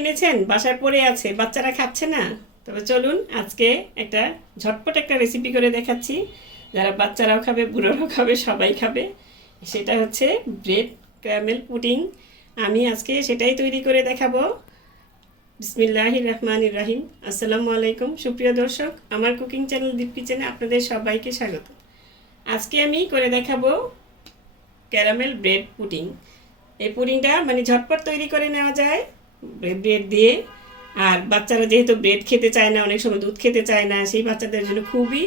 এনেছেন বাসায় পড়ে আছে, বাচ্চারা খাচ্ছে না। তবে চলুন আজকে একটা ঝটপট একটা রেসিপি করে দেখাচ্ছি, যারা বাচ্চারাও খাবে, বুড়োরাও খাবে, সবাই খাবে। সেটা হচ্ছে ব্রেড ক্যারামেল পুডিং। আমি আজকে সেটাই তৈরি করে দেখাবো। বিসমিল্লাহির রহমানির রহিম। আসসালামু আলাইকুম সুপ্রিয় দর্শক, আমার কুকিং চ্যানেল দীপ কিচেনে আপনাদের সবাইকে স্বাগত। আজকে আমি করে দেখাবো ক্যারামেল ব্রেড পুডিং। এই পুডিংটা মানে ঝটপট তৈরি করে নেওয়া যায় ব্রেড দিয়ে। আর বাচ্চারা যেহেতু ব্রেড খেতে চায় না, অনেক সময় দুধ খেতে চায় না, সেই বাচ্চাদের জন্য খুবই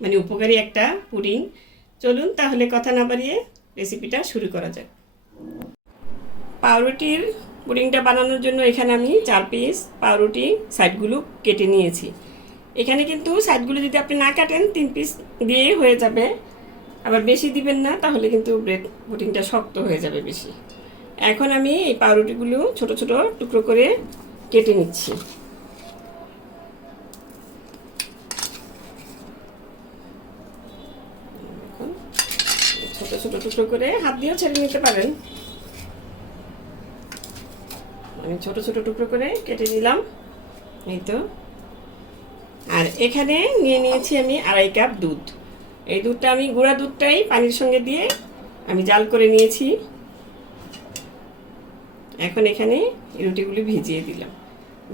মানে উপকারী একটা পুডিং। চলুন তাহলে কথা না বাড়িয়ে রেসিপিটা শুরু করা যাক। পাউরুটির পুডিংটা বানানোর জন্য এখানে আমি 4 পিস পাউরুটি সাইডগুলো কেটে নিয়েছি। এখানে কিন্তু সাইডগুলো যদি আপনি না কাটেন 3 পিস দিয়ে হয়ে যাবে, আবার বেশি দিবেন না, তাহলে কিন্তু ব্রেড পুডিংটা শক্ত হয়ে যাবে বেশি। এখন আমি এই পাউরুটিগুলো ছোট ছোট টুকরো করে কেটে নিচ্ছি। ছোট ছোট টুকরো করে হাত দিয়েও ছেড়ে নিতে পারেন। আমি ছোট ছোট টুকরো করে কেটে নিলাম, এই তো। আর এখানে নিয়ে নিয়েছি আমি 2.5 কাপ দুধ। এই দুধটা আমি গুঁড়া দুধটাই পানির সঙ্গে দিয়ে আমি জাল করে নিয়েছি। এখন এখানে রুটিগুলি ভিজিয়ে দিলাম,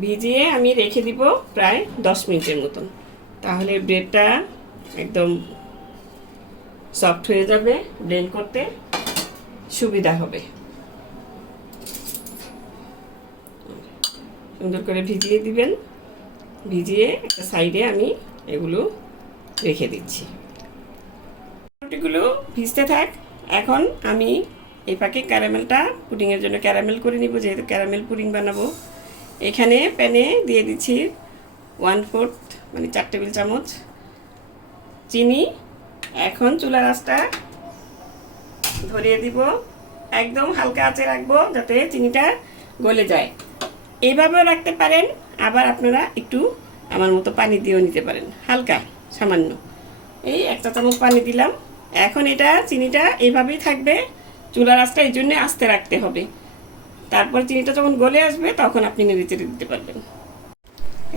ভিজিয়ে আমি রেখে দিব প্রায় 10 মিনিটের মতন। তাহলে ব্রেডটা একদম সফট হয়ে যাবে, ব্লেন্ড করতে সুবিধা হবে। সুন্দর করে ভিজিয়ে দিবেন, ভিজিয়ে একটা সাইডে আমি এগুলো রেখে দিচ্ছি। রুটিগুলো ভিজতে থাক। এখন আমি এই পাকে ক্যারামেলটা পুডিংয়ের জন্য ক্যারামেল করে নিব, যেহেতু ক্যারামেল পুডিং বানাবো। এখানে প্যানে দিয়ে দিচ্ছি 1/4 মানে 4 টেবিল চামচ চিনি। এখন চুলার আঁচটা ধরিয়ে দিব, একদম হালকা আঁচে রাখবো যাতে চিনিটা গলে যায়। এইভাবেও রাখতে পারেন, আবার আপনারা একটু আমার মতো পানি দিয়েও নিতে পারেন, হালকা সামান্য। এই 1 চা চামচ পানি দিলাম। এখন এটা চিনিটা এইভাবেই থাকবে, চুলার আঁচটা এই জন্যে আস্তে রাখতে হবে। তারপর চিনিটা যখন গলে আসবে তখন আপনি নেড়ে চেড়ে দিতে পারবেন।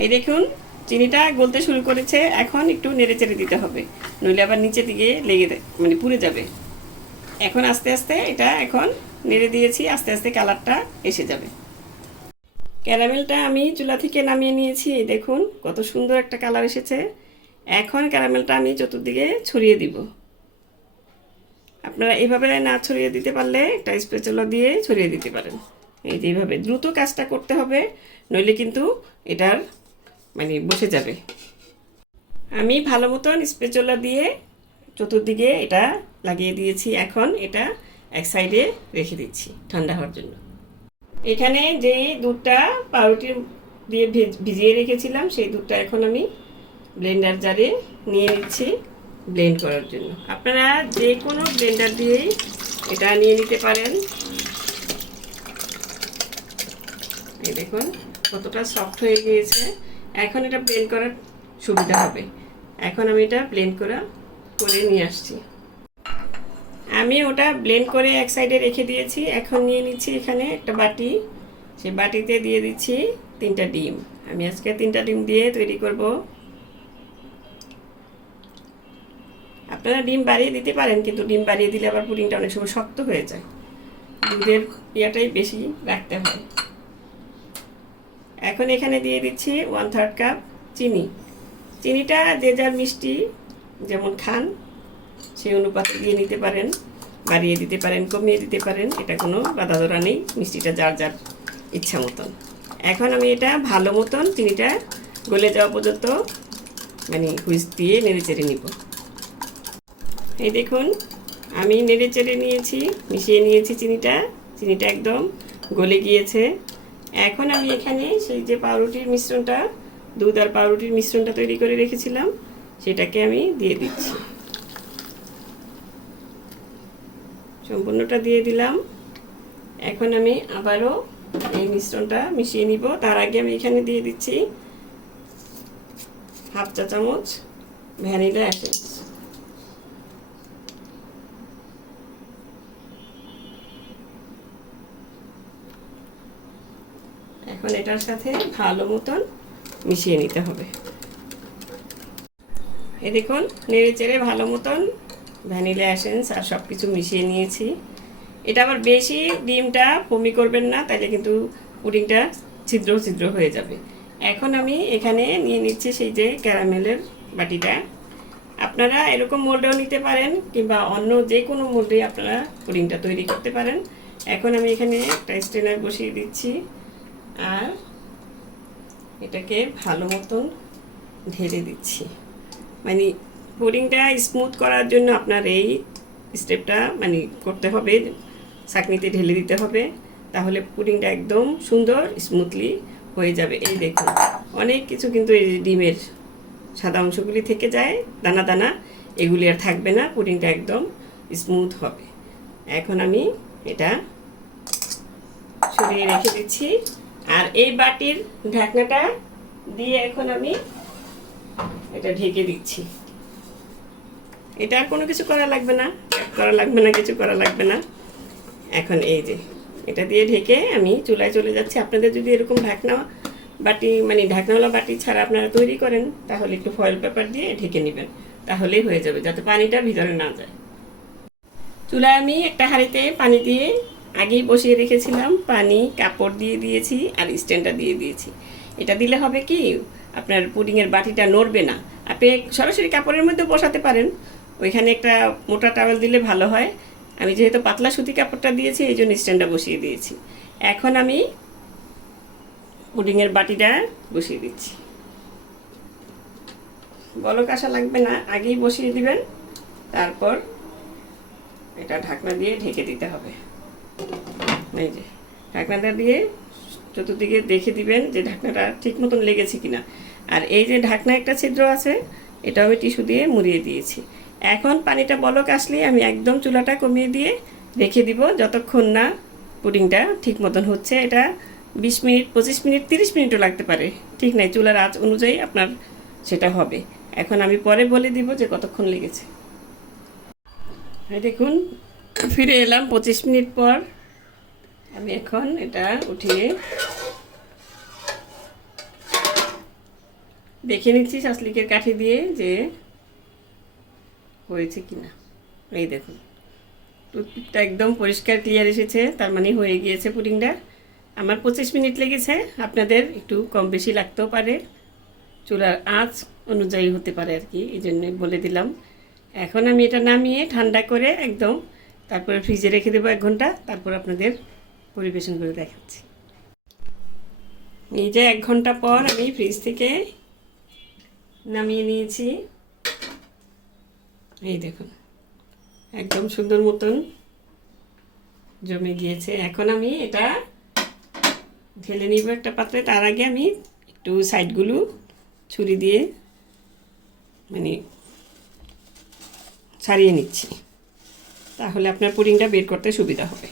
এই দেখুন চিনিটা গলতে শুরু করেছে, এখন একটু নেড়ে চেড়ে দিতে হবে, নইলে আবার নিচে দিকে লেগে মানে পুড়ে যাবে। এখন আস্তে আস্তে এটা এখন নেড়ে দিয়েছি, আস্তে আস্তে কালারটা এসে যাবে। ক্যারামেলটা আমি চুলা থেকে নামিয়ে নিয়েছি, এই দেখুন কত সুন্দর একটা কালার এসেছে। এখন ক্যারামেলটা আমি চতুর্দিকে ছড়িয়ে দিব। আপনারা এইভাবে না ছড়িয়ে দিতে পারলে একটা স্প্যাচুলা দিয়ে ছড়িয়ে দিতে পারেন। এই যে এইভাবে দ্রুত কাজটা করতে হবে, নইলে কিন্তু এটার মানে বসে যাবে। আমি ভালো মতন স্প্যাচুলা দিয়ে চতুর্দিকে এটা লাগিয়ে দিয়েছি। এখন এটা এক সাইডে রেখে দিচ্ছি ঠান্ডা হওয়ার জন্য। এখানে যে দুধটা পাউরুটি দিয়ে ভিজিয়ে রেখেছিলাম, সেই দুধটা এখন আমি ব্লেন্ডার জারে নিয়ে নিচ্ছি ব্লেন্ড করার জন্য। আপনারা যে কোনো ব্লেন্ডার দিয়েই এটা নিয়ে নিতে পারেন। এই দেখুন কতটা সফট হয়ে গিয়েছে। এখন এটা ব্লেন্ড করার সুবিধা হবে। এখন আমি এটা ব্লেন্ড করে নিয়ে আসছি। আমি ওটা ব্লেন্ড করে এক সাইডে রেখে দিয়েছি। এখন নিয়ে নিচ্ছি এখানে একটা বাটি, সেই বাটিতে দিয়ে দিচ্ছি 3টা ডিম। আমি আজকে 3টা ডিম দিয়ে তৈরি করব। আপনারা ডিম বাড়িয়ে দিতে পারেন, কিন্তু ডিম বাড়িয়ে দিলে আবার পুডিংটা অনেক সময় শক্ত হয়ে যায়। দুধের ইয়াটাই বেশি রাখতে হয়। এখন এখানে দিয়ে দিচ্ছি 1/3 কাপ চিনি। চিনিটা যে যার মিষ্টি যেমন খান সেই অনুপাতে দিয়ে নিতে পারেন, বাড়িয়ে দিতে পারেন, কমিয়ে দিতে পারেন, এটা কোনো বাধা ধরা নেই, মিষ্টিটা যার যার ইচ্ছা মতন। এখন আমি এটা ভালো মতন চিনিটা গলে যাওয়া পর্যন্ত মানে হুইস্ক দিয়ে নেড়ে চেড়ে নিব। এই দেখুন আমি নেড়ে চেড়ে নিয়েছি, মিশিয়ে নিয়েছি চিনিটা একদম গলে গিয়েছে। এখন আমি এখানে সেই যে পাউরুটির মিশ্রণটা, দুধ আর পাউরুটির মিশ্রণটা তৈরি করে রেখেছিলাম, সেটাকে আমি দিয়ে দিচ্ছি। সম্পূর্ণটা দিয়ে দিলাম। এখন আমি আবারও এই মিশ্রণটা মিশিয়ে নিব। তার আগে আমি এখানে দিয়ে দিচ্ছি 1/2 চা চামচ ভ্যানিলা এসেন্স। এখন এটার সাথে ভালো মতন মিশিয়ে নিতে হবে। এই দেখুন নেড়ে চেড়ে ভালো মতন ভ্যানিলা এসেন্স আর সব কিছু মিশিয়ে নিয়েছি। এটা আবার বেশি ডিমটা ফোমি করবেন না, তাইলে কিন্তু পুডিংটা ছিদ্র ছিদ্র হয়ে যাবে। এখন আমি এখানে নিয়ে নিচ্ছি সেই যে ক্যারামেলের বাটিটা। আপনারা এরকম মোল্ডেও নিতে পারেন কিংবা অন্য যে কোনো মোল্ডে আপনারা পুডিংটা তৈরি করতে পারেন। এখন আমি এখানে একটা স্ট্রেনার বসিয়ে দিচ্ছি আর এটাকে ভালো মতন ঢেলে দিচ্ছি। মানে পুডিংটা স্মুথ করার জন্য আপনার এই স্টেপটা মানে করতে হবে, ছাঁকনিতে ঢেলে দিতে হবে, তাহলে পুডিংটা একদম সুন্দর স্মুথলি হয়ে যাবে। এই দেখুন অনেক কিছু কিন্তু এই ডিমের সাদা অংশগুলি থেকে যায়, দানা দানা, এগুলি আর থাকবে না, পুডিংটা একদম স্মুথ হবে। এখন আমি এটা সরিয়ে রেখে দিচ্ছি আর এই বাটির ঢাকনাটা দিয়ে এখন আমি এটা ঢেকে দিচ্ছি। এটা আর কোনো কিছু করা লাগবে না, কিছু করা লাগবে না। এখন এই যে এটা দিয়ে ঢেকে আমি চুলায় চলে যাচ্ছি। আপনাদের যদি এরকম ঢাকনা বাটি মানে ঢাকনাওয়ালা বাটি ছাড়া আপনারা তৈরি করেন তাহলে একটু ফয়েল পেপার দিয়ে ঢেকে নেবেন, তাহলেই হয়ে যাবে, যাতে পানিটা ভিতরে না যায়। চুলায় আমি একটা হাঁড়িতে পানি দিয়ে আগেই বসিয়ে রেখেছিলাম, পানি কাপড় দিয়ে দিয়েছি আর স্ট্যান্ডটা দিয়ে দিয়েছি। এটা দিলে হবে কি আপনার পুডিংয়ের বাটিটা নড়বে না। আপনি সরাসরি কাপড়ের মধ্যে বসাতে পারেন, ওইখানে একটা মোটা টাওয়েল দিলে ভালো হয়। আমি যেহেতু পাতলা সুতি কাপড়টা দিয়েছি এই জন্য স্ট্যান্ডটা বসিয়ে দিয়েছি। এখন আমি পুডিংয়ের বাটিটা বসিয়ে দিচ্ছি। বলক আসা লাগবে না, আগেই বসিয়ে দিবেন, তারপর এটা ঢাকনা দিয়ে ঢেকে দিতে হবে। এই যে ঢাকনাটা দিয়ে চতুর্দিকে দেখে দিবেন যে ঢাকনাটা ঠিক মতন লেগেছে কিনা। আর এই যে ঢাকনা একটা ছিদ্র আছে, এটা আমি টিস্যু দিয়ে মুড়িয়ে দিয়েছি। এখন পানিটা বলক আসলে আমি একদম চুলাটা কমিয়ে দিয়ে রেখে দিব, যতক্ষণ না পুডিংটা ঠিক মতন হচ্ছে। এটা 20 মিনিট, 25 মিনিট, 30 মিনিটও লাগতে পারে, ঠিক নাই, চুলার আঁচ অনুযায়ী আপনার সেটা হবে। এখন আমি পরে বলে দিব যে কতক্ষণ লেগেছে। দেখুন ফিরে এলাম 25 মিনিট পর। আমি এখন এটা উঠিয়ে দেখে নিচ্ছি শাসলিকের কাঠি দিয়ে যে হয়েছে কিনা। এই দেখুন টুথপিকটা একদম পরিষ্কার ক্লিয়ার এসেছে, তার মানে হয়ে গিয়েছে পুডিংটা। আমার 25 মিনিট লেগেছে, আপনাদের একটু কম বেশি লাগতেও পারে, চুলার আঁচ অনুযায়ী হতে পারে আর কি, এই জন্যই বলে দিলাম। এখন আমি এটা নামিয়ে ঠান্ডা করে একদম তারপরে ফ্রিজে রেখে দেবো 1 ঘন্টা, তারপর আপনাদের পরিবেশন করে দেখাচ্ছি। এই যে 1 ঘন্টা পর আমি ফ্রিজ থেকে নামিয়ে নিয়েছি। এই দেখুন একদম সুন্দর মতন জমে গিয়েছে। এখন আমি এটা ঢেলে নিব একটা পাত্রে। তার আগে আমি একটু সাইডগুলো ছুরি দিয়ে মানে ছাড়িয়ে নিচ্ছি, তাহলে আপনার পুডিংটা বের করতে সুবিধা হবে।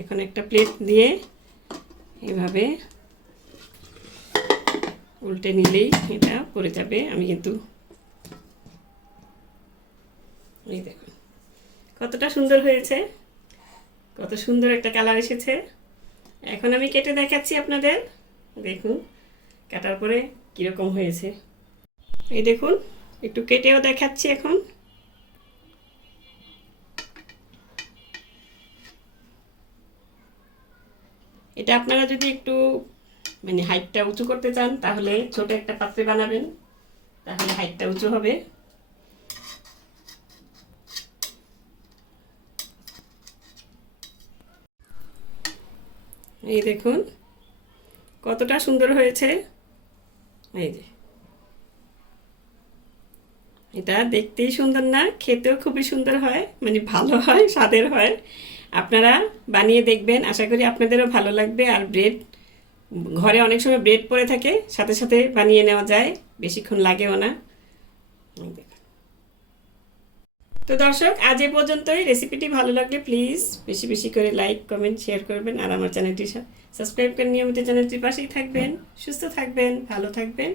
এখন একটা প্লেট দিয়ে এভাবে উল্টে নিলেই এটা পড়ে যাবে। আমি কিন্তু এই দেখুন কতটা সুন্দর হয়েছে, কত সুন্দর একটা কালার এসেছে। এখন আমি কেটে দেখাচ্ছি আপনাদের, দেখুন কাটার পরে কীরকম হয়েছে। এই দেখুন একটু কেটেও দেখাচ্ছি। এখন এটা আপনারা যদি একটু মানে হাইটটা উঁচু করতে চান তাহলে ছোট একটা পাত্রে বানাবেন, তাহলে হাইটটা উঁচু হবে। এই দেখুন কতটা সুন্দর হয়েছে। এই যে এটা দেখতেই সুন্দর না, খেতেও খুবই সুন্দর হয়, মানে ভালো হয়, স্বাদের হয়। আপনারা বানিয়ে দেখবেন, আশা করি আপনাদেরও ভালো লাগবে। আর ব্রেড ঘরে অনেক সময় ব্রেড পড়ে থাকে, সাথে সাথে বানিয়ে নেওয়া যায়, বেশিক্ষণ লাগেও না। তো দর্শক আজ এ পর্যন্তই। রেসিপিটি ভালো লাগলে প্লিজ বেশি বেশি করে লাইক, কমেন্ট, শেয়ার করবেন। আর আমার চ্যানেলটি সাবস্ক্রাইব করে নিয়মিত চ্যানেলটির পাশেই থাকবেন। সুস্থ থাকবেন, ভালো থাকবেন।